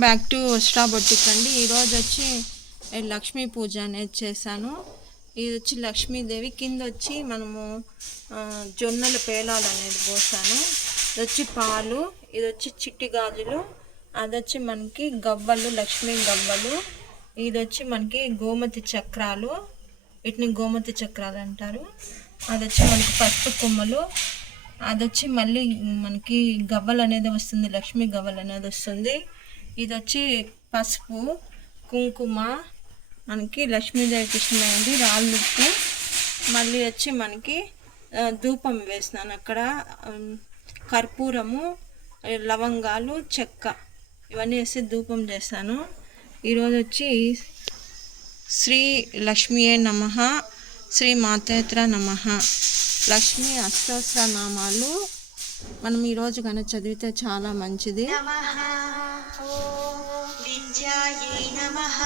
Welcome back to Usha బొటిక్ అండి. ఈరోజు వచ్చి లక్ష్మీ పూజ అనేది చేశాను. ఇది వచ్చి లక్ష్మీదేవి కింద వచ్చి మనము జొన్నల పేలాలు అనేది పోసాను. ఇది వచ్చి పాలు, ఇది వచ్చి చిట్టి గాజులు, అది వచ్చి మనకి గవ్వలు, లక్ష్మీ గవ్వలు, ఇది వచ్చి మనకి గోమతి చక్రాలు, వీటిని గోమతి చక్రాలు అంటారు. అది వచ్చి మనకి పసుపు కొమ్మలు, అది వచ్చి మళ్ళీ మనకి గవ్వలు అనేది వస్తుంది, లక్ష్మీ గవ్వలు అనేది వస్తుంది. ఇది వచ్చి పసుపు కుంకుమ, మనకి లక్ష్మీదేవికి ఇష్టమైనది రాళ్ళుప్పు. మళ్ళీ వచ్చి మనకి ధూపం వేసినాను, అక్కడ కర్పూరము, లవంగాలు, చెక్క ఇవన్నీ వేసి ధూపం చేశాను. ఈరోజు వచ్చి శ్రీ లక్ష్మీయే నమః, శ్రీ మాతేత్ర నమః, లక్ష్మీ అష్టోత్తర నామాలు మనం ఈరోజు కనుక చదివితే చాలా మంచిది. విద్యాయే నమః,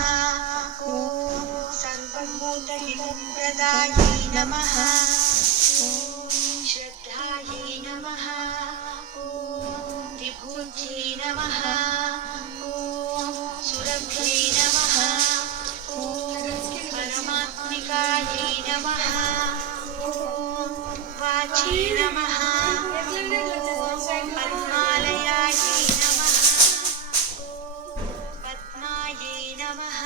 ఓం సర్వభూత హితప్రదాయే నమః, ఓం శ్రద్ధాయే నమః, ఓం విభూత్యే నమః, ఓం సురభ్యే నమః, ఓం పరమాత్మికాయే నమః, ఓం వాచే నమః, పద్మాలయాయే నమః, పద్మాయే నమః,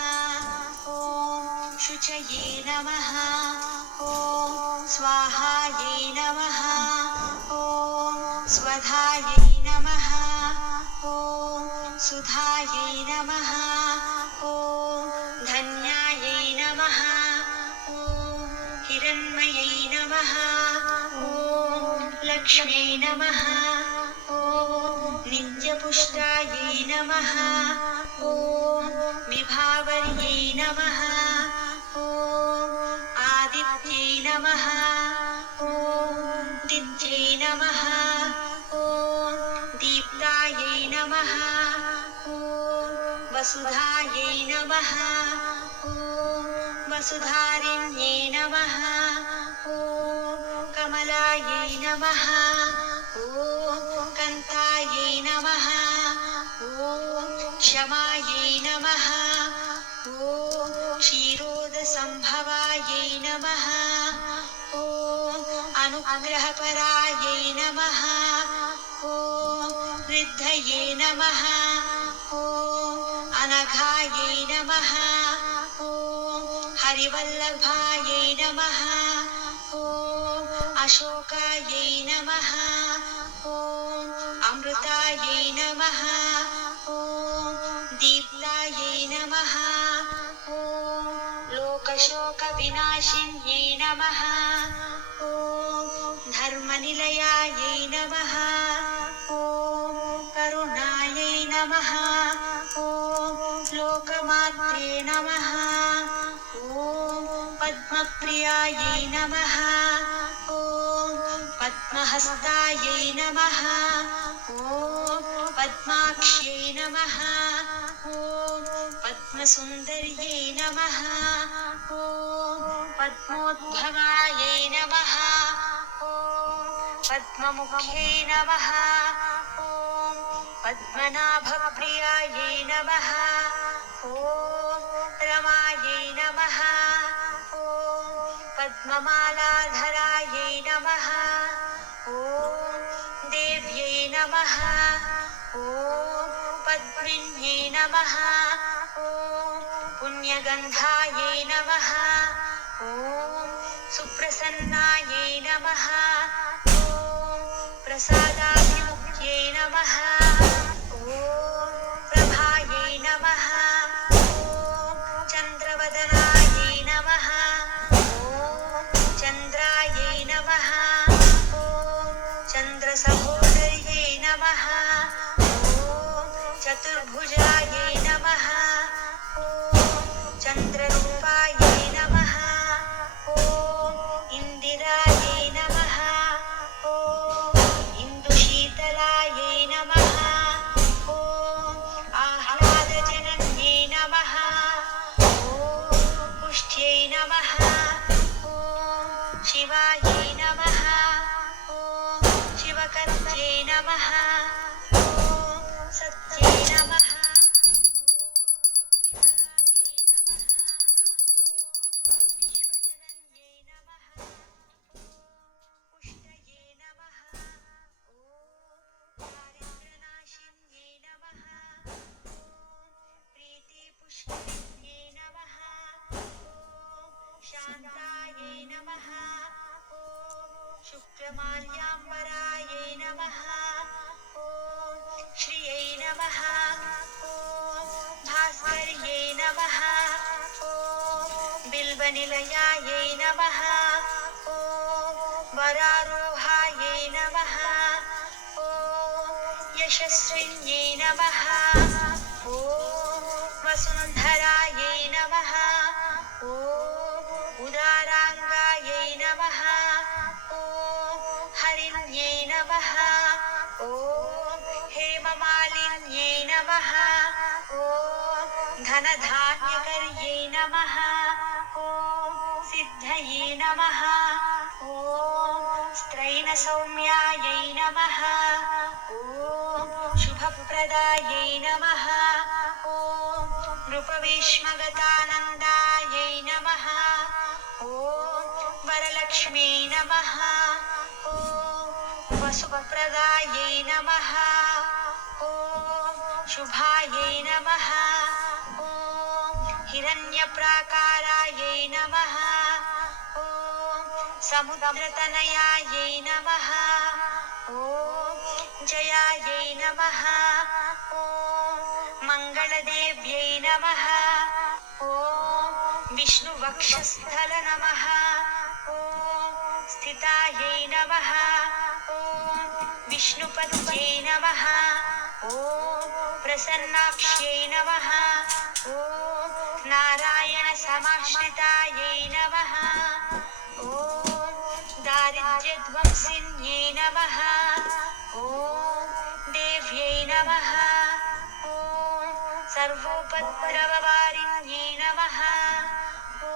ఓం శుచయే నమః, ఓం స్వాహాయే నమః, ఓం స్వధాయే నమః, ఓం సుధాయే నమః, ఓం ధన్యాయే నమః, ఓం హిరణ్మయే నమః, ఓం లక్ష్మ్యై నమః, ఓం నిత్యపుష్టాయే నమః, ఓం విభావర్యై నమః, ఓం ఆదిత్యై నమః, ఓం దిత్యై నమః, ఓం దీప్తాయై నమః, ఓం వసుధాయై నమః, ఓం వసుధారిణ్యై నమః, ఓం కమలాయై నమః, ఓం కంతాయై నమః, ఓం క్షమాయై నమః, ఓం క్షీరోదసంభవాయై నమః, ఓం అనుగ్రహపరాయై నమః, ఓం వృద్ధయే నమః, ఓం అనఘాయై నమః, ఓం హరివల్లభాయై నమః, ఓం అశోకాయై నమః, ఓం అమృతాయై నమః, ఓం దీప్తాయై నమః, ఓం లోకశోక వినాశిన్యై నమః, ఓం ధర్మనిలయాయై నమః, ఓం కరుణాయై నమః, ఓం లోకమాత్రే నమః, ఓం పద్మప్రియాయై నమః, ఓం పద్మహస్తాయై నమః, ఓం పద్మాక్ష్యై నమః, ఓం పద్మసుందర్యై నమః, ఓం పద్మోద్భవాయై నమః, ఓం పద్మముఖ్యై నమః, ఓం పద్మనాభప్రియాయై నమః, ఓం రమాయై నమః, ఓం పద్మమాలాధరాయై నమః, ఓం దేవ్యై నమః, ఓం పద్మిన్యై నమః, ఓం పుణ్యగంధాయై నమః, ఓం సుప్రసన్నాయై నమః, ఓం ప్రసాదాభిముఖ్యై నమః, ఓం ప్రభాయై నమః, ఓం చంద్రవదనాయై నమః, ఓం చంద్రాయై నమః, ఓం చంద్రసహోదర్యై నమః, ఓం చతుర్భుజాయై నమః, ఓం చంద్రరూపాయై నమః, ఓం ఇందిరాయై నమః, ఓం ఇందుశీతలాయై నమః, ఓం ఆహ్లాదజనన్యై నమః, ఓం పుష్ట్యై నమః, ఓం శివాయై నమః, ఓం శివకర్త్యై నమః, ఓం సత్యై నమః, चन्द्रमार्याम्बरायै नमः ॐ श्रियै नमः ॐ भास्कर्यै नमः ॐ बिल्वनिलयायै नमः ॐ वरारोहायै नमः ॐ यशस्विन्यै नमः ॐ वसुन्धरायै नमः ॐ उदाराङ्गायै नमः ॐ हरिण्यै नमः ॐ हेममालिन्यै नमः ॐ धनधान्यकर्यै नमः ॐ सिद्धये नमः ॐ स्त्रैणसौम्यायै नमः ॐ शुभप्रदायै नमः ॐ नृपवेश्मगतानन्दायै नमः ॐ वरलक्ष्म्यै नमः ॐ वसुप्रदायै नमः ॐ शुभायै नमः ॐ हिरण्यप्राकारायै नमः ॐ समुद्रतनयायै नमः ॐ जयायै नमः ॐ मङ्गलदेव्यै नमः ॐ विष्णुवक्षस्थल नमः ॐ स्थितायै नमः ॐ विष्णुपत्यै नमः ॐ प्रसन्नाक्ष्यै नमः ॐ नारायणसमाश्रितायै नमः ॐ दारिद्र्यध्वंसिन्यै नमः ॐ देव्यै नमः ॐ सर्वोपद्रववारिण्यै नमः ॐ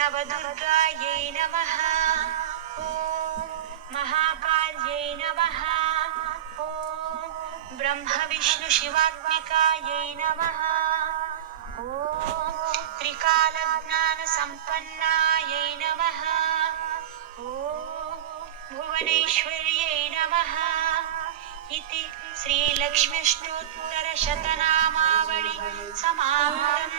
नवदुर्गायै नमः ॐ महाकार्यै नमः ॐ ब्रह्मविष्णुशिवात्मिकायै नमः ॐ त्रिकालज्ञानसम्पन्नायै नमः ॐ भुवनेश्वर्यै नमः इति श्रीलक्ष्मीष्टोत्तरशतनामावळि समाप्तम्।